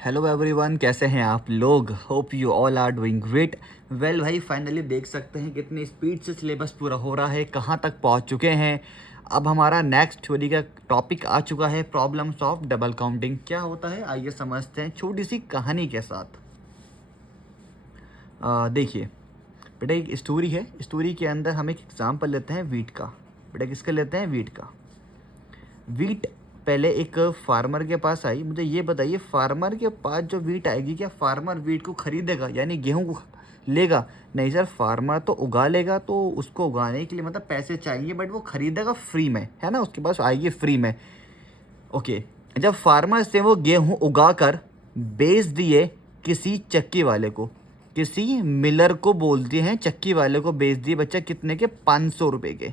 Hello everyone, कैसे हैं आप लोग। Hope you all are doing great. Well भाई, फाइनली देख सकते हैं कितनी स्पीड से सिलेबस पूरा हो रहा है, कहाँ तक पहुँच चुके हैं। अब हमारा नेक्स्ट थ्योरी का टॉपिक आ चुका है, प्रॉब्लम्स ऑफ डबल काउंटिंग। क्या होता है आइए समझते हैं छोटी सी कहानी के साथ। देखिए बेटा, एक स्टोरी है। स्टोरी के अंदर हम एक एग्जाम्पल लेते हैं वीट का। बेटा किसका लेते हैं? वीट का। वीट पहले एक फार्मर के पास आई। मुझे ये बताइए, फार्मर के पास जो वीट आएगी, क्या फार्मर वीट को खरीदेगा यानी गेहूं को लेगा? नहीं सर, फार्मर तो उगा लेगा, तो उसको उगाने के लिए मतलब पैसे चाहिए, बट वो खरीदेगा फ्री में, है ना, उसके पास आएगी फ्री में। ओके, जब फार्मर से वो गेहूं उगा कर बेच दिए किसी चक्की वाले को, किसी मिलर को बोलते हैं, चक्की वाले को बेच दिए बच्चा, कितने के? 500 रुपये के।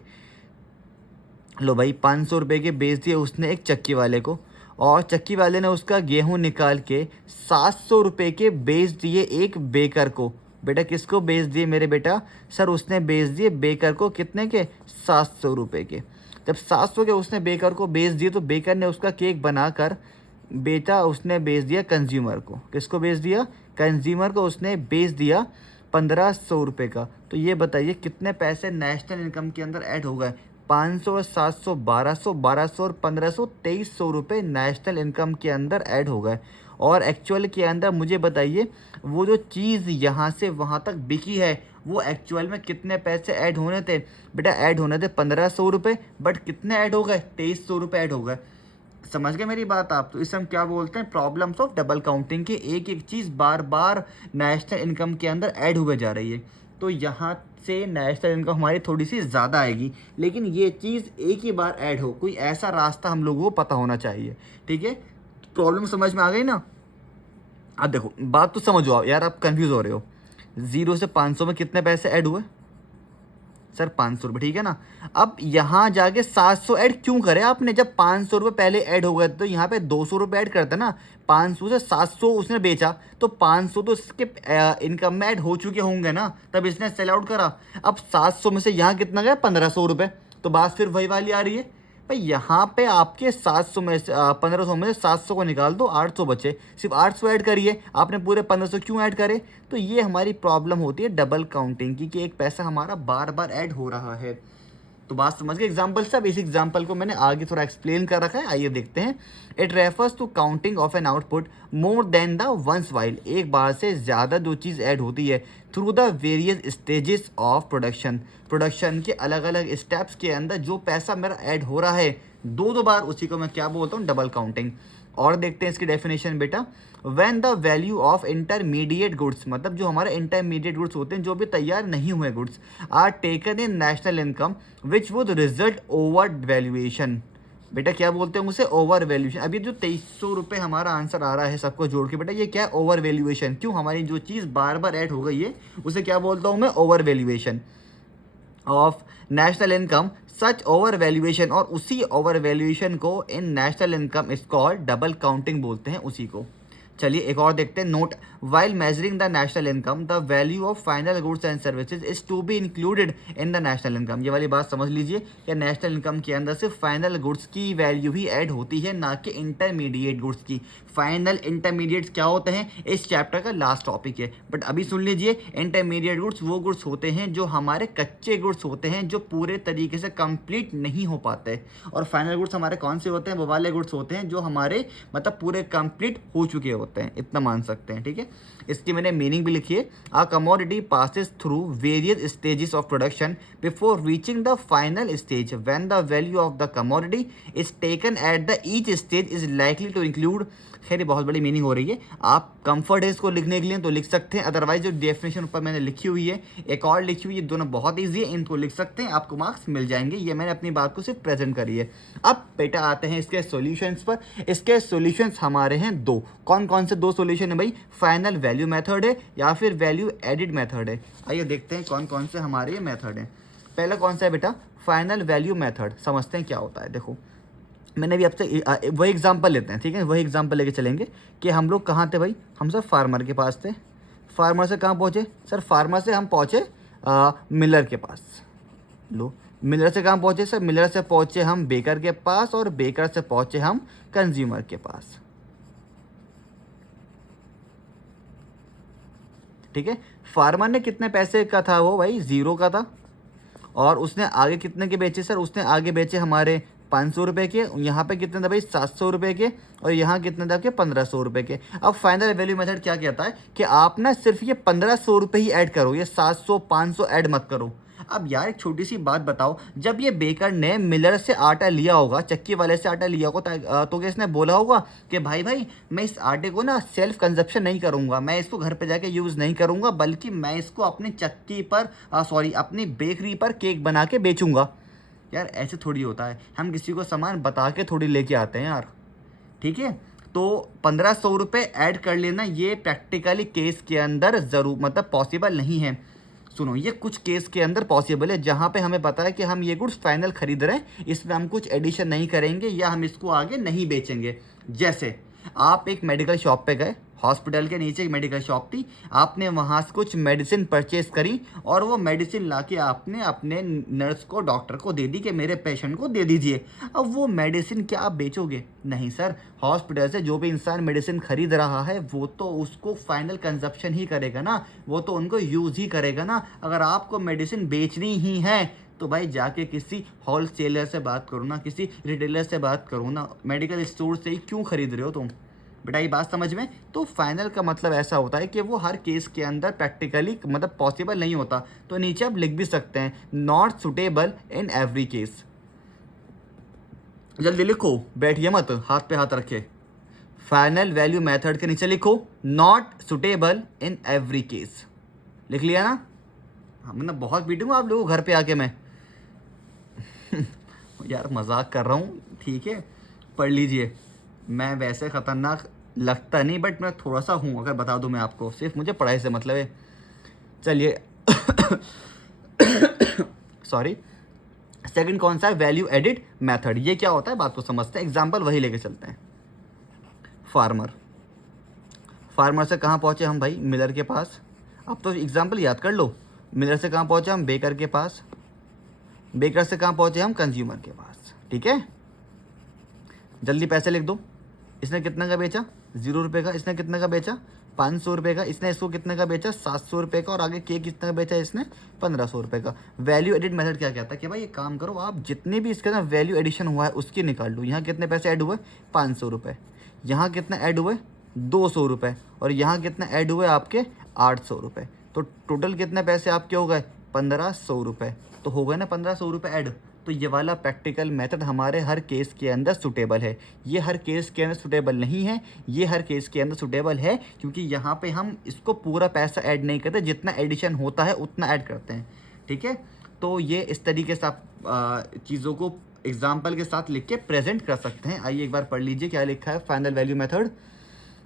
लो भाई, 500 रुपये के बेच दिए उसने एक चक्की वाले को, और चक्की वाले ने उसका गेहूं निकाल के 700 रुपये के बेच दिए एक बेकर को। बेटा किसको बेच दिए मेरे बेटा? सर उसने बेच दिए बेकर को, कितने के? 700 रुपये के। जब 700 के उसने बेकर को बेच दिए, तो बेकर ने उसका केक बनाकर बेटा उसने बेच दिया कंज्यूमर को। किसको बेच दिया? कंज्यूमर को उसने बेच दिया 1500 रुपये का। तो ये बताइए कितने पैसे नेशनल इनकम के अंदर ऐड हो गए? 500, 700, 1200, 1200 और 1500, 2300 रुपये नेशनल इनकम के अंदर ऐड हो गए। और एक्चुअल के अंदर मुझे बताइए, वो जो चीज़ यहाँ से वहाँ तक बिकी है, वो एक्चुअल में कितने पैसे ऐड होने थे? बेटा ऐड होने थे 1500 रुपये, बट कितने ऐड हो गए? 2300 रुपये ऐड हो गए। समझ गए मेरी बात आप? तो इसे हम क्या बोलते हैं? प्रॉब्लम्स ऑफ डबल काउंटिंग की। एक एक चीज़ बार बार नेशनल इनकम के अंदर ऐड हुए जा रही है, तो यहाँ से नेशनल इनकम हमारी थोड़ी सी ज़्यादा आएगी, लेकिन ये चीज़ एक ही बार ऐड हो, कोई ऐसा रास्ता हम लोगों को पता होना चाहिए। ठीक है, प्रॉब्लम समझ में आ गई ना? अब देखो, बात तो समझो आप यार, आप कंफ्यूज हो रहे हो। 0 से 500 में कितने पैसे ऐड हुए? सर 500 रुपये, ठीक है ना। अब यहाँ जाके 700 ऐड क्यों करे आपने? जब 500 रुपये पहले ऐड हो गए तो यहाँ पे 200 रुपये ऐड करते ना। 500 से 700 उसने बेचा, तो 500 तो इसके इनकम में ऐड हो चुके होंगे ना, तब इसने सेल आउट करा। अब 700 में से यहाँ कितना गया? 1500 रुपये। तो बात फिर वही वाली आ रही है भाई, यहाँ पे आपके 700 में से 1500 में से 700 को निकाल दो, 800 बचे। सिर्फ 800 ऐड करिए, आपने पूरे 1500 क्यों ऐड करे? तो ये हमारी प्रॉब्लम होती है डबल काउंटिंग की, कि एक पैसा हमारा बार बार ऐड हो रहा है। तो बात समझ गए एग्जाम्पल से? अब इस एग्जाम्पल को मैंने आगे थोड़ा एक्सप्लेन कर रखा है, आइए देखते हैं। It refers to counting of an output more than the once while. एक बार से ज़्यादा जो चीज़ ऐड होती है through the various stages of production. Production के अलग अलग स्टेप्स के अंदर जो पैसा मेरा ऐड हो रहा है दो दो बार, उसी को मैं क्या बोलता हूँ? Double counting. और देखते हैं इसकी डेफिनेशन बेटा। When the value of intermediate goods, मतलब जो हमारे इंटरमीडिएट गुड्स होते हैं, जो भी तैयार नहीं हुए goods, are taken in national income which would result overvaluation. बेटा क्या बोलते हैं उसे? Overvaluation. अभी जो 2300 रुपये हमारा आंसर आ रहा है सबको जोड़ के, बेटा ये क्या है? Over valuation. क्यों? हमारी जो चीज़ बार बार ऐड हो गई है उसे क्या बोलता हूँ मैं? Over valuation of national income. Such over valuation, और उसी ओवर वैल्यूएशन को in national income is called double counting बोलते हैं उसी को। चलिए एक और देखते हैं। Note, while measuring the national income the value of final goods and services is to be included in the national income. ये वाली बात समझ लीजिए कि नेशनल इनकम के अंदर सिर्फ फाइनल गुड्स की वैल्यू ही ऐड होती है, ना कि इंटरमीडिएट गुड्स की। फाइनल इंटरमीडिएट्स क्या होते हैं इस चैप्टर का लास्ट टॉपिक है, बट अभी सुन लीजिए। इंटरमीडिएट गुड्स वो गुड्स होते हैं जो हमारे कच्चे गुड्स होते हैं, जो पूरे तरीके से कंप्लीट नहीं हो पाते, और फाइनल गुड्स हमारे कौन से होते हैं? वो वाले गुड्स होते हैं जो हमारे मतलब पूरे कंप्लीट हो चुके होते हैं, इतना मान सकते हैं। ठीक है, इसकी मैंने मीनिंग भी लिखी है। A commodity passes through various stages of production before reaching the final stage. When the value of the commodity is taken at the each stage is likely to include. खैर ये बहुत बड़ी मीनिंग हो रही है, आप कंफर्ट है इसको लिखने के लिए तो लिख सकते हैं, अदरवाइज जो डेफिनेशन ऊपर मैंने लिखी हुई है, एक और लिखी हुई है, दोनों बहुत ईजी है, इनको लिख सकते हैं, आपको मार्क्स मिल जाएंगे। ये मैंने अपनी बात को सिर्फ प्रेजेंट करी है। अब बेटा आते हैं इसके सॉल्यूशंस पर। इसके सॉल्यूशंस हमारे हैं दो। कौन कौन से दो सॉल्यूशन है भाई? फाइनल वैल्यू मेथड है या फिर वैल्यू एडिड मेथड है। आइए देखते हैं कौन कौन से हमारे ये मेथड हैं। पहला कौन सा है बेटा? Final value method. समझते हैं क्या होता है। देखो मैंने भी आपसे वही एग्जांपल लेते हैं, ठीक है, वही एग्जांपल लेके चलेंगे कि हम लोग कहाँ थे भाई? हम सब फार्मर के पास थे। फार्मर से कहाँ पहुँचे? सर फार्मर से हम पहुँचे मिलर के पास। लो, मिलर से कहाँ पहुँचे? सर मिलर से पहुँचे हम बेकर के पास, और बेकर से पहुँचे हम कंज्यूमर के पास। ठीक है। फार्मर ने कितने पैसे का था वो भाई, 0 का था, और उसने आगे कितने के बेचे सर, उसने आगे बेचे हमारे 500 रुपये के, यहाँ पे कितने थे भाई 700 रुपये के, और यहाँ कितने थे आपके 1500 रुपये के। अब फाइनल वैल्यू मेथड क्या कहता है कि आप ना सिर्फ ये 1500 रुपये ही ऐड करो, ये 700 500 ऐड मत करो। अब यार एक छोटी सी बात बताओ, जब ये बेकर ने मिलर से आटा लिया होगा, चक्की वाले से आटा लिया होगा, तो क्या इसने बोला होगा कि भाई मैं इस आटे को ना सेल्फ कंजप्शन नहीं करूँगा, मैं इसको घर पे जाके यूज़ नहीं करूँगा, बल्कि मैं इसको अपनी चक्की पर अपनी बेकरी पर केक बना के बेचूंगा। यार ऐसे थोड़ी होता है, हम किसी को सामान बता के थोड़ी लेके आते हैं यार, ठीक है। तो 1500 रुपये ऐड कर लेना ये प्रैक्टिकली केस के अंदर ज़रूर मतलब पॉसिबल नहीं है। सुनो, ये कुछ केस के अंदर पॉसिबल है जहाँ पे हमें पता है कि हम ये गुड्स फाइनल खरीद रहे हैं, इसमें हम कुछ एडिशन नहीं करेंगे या हम इसको आगे नहीं बेचेंगे। जैसे आप एक मेडिकल शॉप पे गए, हॉस्पिटल के नीचे एक मेडिकल शॉप थी, आपने वहाँ से कुछ मेडिसिन परचेज करी और वो मेडिसिन लाके आपने अपने नर्स को, डॉक्टर को दे दी कि मेरे पेशेंट को दे दीजिए। अब वो मेडिसिन क्या आप बेचोगे? नहीं सर, हॉस्पिटल से जो भी इंसान मेडिसिन खरीद रहा है वो तो उसको फाइनल कंजप्शन ही करेगा ना, वो तो उनको यूज़ ही करेगा ना। अगर आपको मेडिसिन बेचनी ही है तो भाई जाके किसी होलसेलर से बात करो ना, किसी रिटेलर से बात करो ना, मेडिकल स्टोर से ही क्यों खरीद रहे हो तुम? बेटा ये बात समझ में? तो फाइनल का मतलब ऐसा होता है कि वो हर केस के अंदर प्रैक्टिकली मतलब पॉसिबल नहीं होता। तो नीचे आप लिख भी सकते हैं not suitable in every case. जल्दी लिखो, बैठिए मत, हाथ पे हाथ रखे। फाइनल वैल्यू मेथड के नीचे लिखो not suitable in every case. लिख लिया ना? मतलब बहुत पीटूंगा आप लोगों घर पे आके मैं। यार मजाक कर रहा हूँ, ठीक है, पढ़ लीजिए। मैं वैसे ख़तरनाक लगता नहीं, बट मैं थोड़ा सा हूँ, अगर बता दूँ मैं आपको, सिर्फ मुझे पढ़ाई से मतलब है। चलिए सॉरी। सेकंड कौन सा है? Value added method. ये क्या होता है बात को समझते हैं, एग्जाम्पल वही लेके चलते हैं। फार्मर से कहाँ पहुँचे हम भाई? मिलर के पास। अब तो एग्जाम्पल याद कर लो, मिलर से कहाँ पहुँचे हम? बेकर के पास। बेकर से कहाँ पहुँचे हम? कंज्यूमर के पास, ठीक है। जल्दी पैसे लिख दो। इसने कितने का बेचा? 0 रुपये का। इसने कितने का बेचा? 500 रुपये का। इसने इसको कितने का बेचा? 700 रुपये का। और आगे केक कितने का बेचा इसने? 1500 रुपये का। वैल्यू एडिड मेथड क्या कहता है कि भाई ये काम करो, आप जितने भी इसके अंदर वैल्यू एडिशन हुआ है उसकी निकाल लो। यहाँ कितने पैसे ऐड हुए? 500 रुपये। यहाँ कितने ऐड हुए? 200 रुपये। और यहाँ कितने ऐड हुए आपके? 800 रुपये। तो टोटल कितने पैसे आपके हो गए? 1500 रुपये। तो हो गए ना 1500 रुपये ऐड। तो ये वाला प्रैक्टिकल मेथड हमारे हर केस के अंदर सूटेबल है। ये हर केस के अंदर सूटेबल नहीं है, ये हर केस के अंदर सूटेबल है, क्योंकि यहाँ पे हम इसको पूरा पैसा ऐड नहीं करते, जितना एडिशन होता है उतना ऐड करते हैं, ठीक है। तो ये इस तरीके से आप चीज़ों को एग्जाम्पल के साथ लिख के प्रेजेंट कर सकते हैं। आइए एक बार पढ़ लीजिए क्या लिखा है final value method.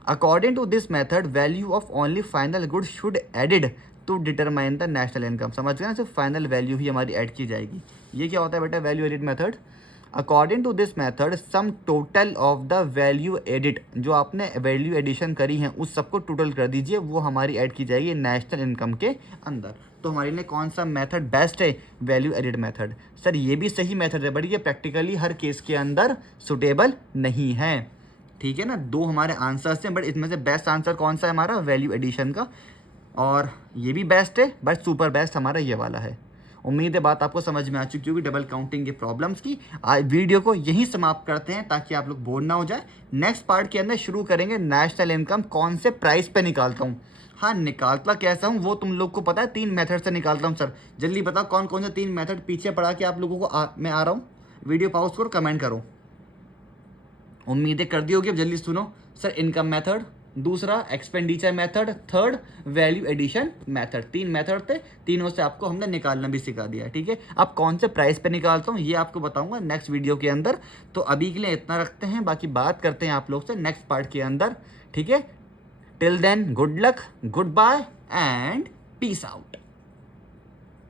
According to this method value of only final good should added to determine the national income. समझ गए ना? सिर्फ फाइनल वैल्यू ही हमारी ऐड की जाएगी। ये क्या होता है बेटा? Value added method. According to this method sum total of the value added, जो आपने वैल्यू एडिशन करी है उस सबको टोटल कर दीजिए, वो हमारी ऐड की जाएगी नेशनल इनकम के अंदर। तो हमारे लिए कौन सा मेथड बेस्ट है? Value added method. सर ये भी सही मेथड है, बट ये प्रैक्टिकली हर केस के अंदर सुटेबल नहीं है, ठीक है ना। दो हमारे आंसर्स हैं, बट इसमें से बेस्ट आंसर कौन सा है हमारा? वैल्यू एडिशन का। और ये भी बेस्ट है, बट सुपर बेस्ट हमारा ये वाला है। उम्मीद है बात आपको समझ में आ चुकी होगी डबल काउंटिंग के प्रॉब्लम्स की। आज वीडियो को यहीं समाप्त करते हैं ताकि आप लोग बोर ना हो जाए। नेक्स्ट पार्ट के अंदर शुरू करेंगे नेशनल इनकम कौन से प्राइस पे निकालता हूँ। हाँ, निकालता कैसा हूँ वो तुम लोग को पता है, 3 मेथड से निकालता हूँ। सर जल्दी बताओ कौन कौन से 3 मेथड पीछे पढ़ा के आप लोगों को मैं आ रहा हूँ। वीडियो पॉज करो, कमेंट करो। उम्मीदें कर दी होगी, अब जल्दी सुनो। सर इनकम मेथड, दूसरा expenditure method, third value addition method. 3 method थे, तीनों से आपको हमने निकालना भी सिखा दिया, ठीक है। अब कौन से प्राइस पे निकालता हूँ ये आपको बताऊंगा नेक्स्ट वीडियो के अंदर। तो अभी के लिए इतना रखते हैं, बाकी बात करते हैं आप लोग से नेक्स्ट पार्ट के अंदर, ठीक है। Till then good luck, goodbye and peace out.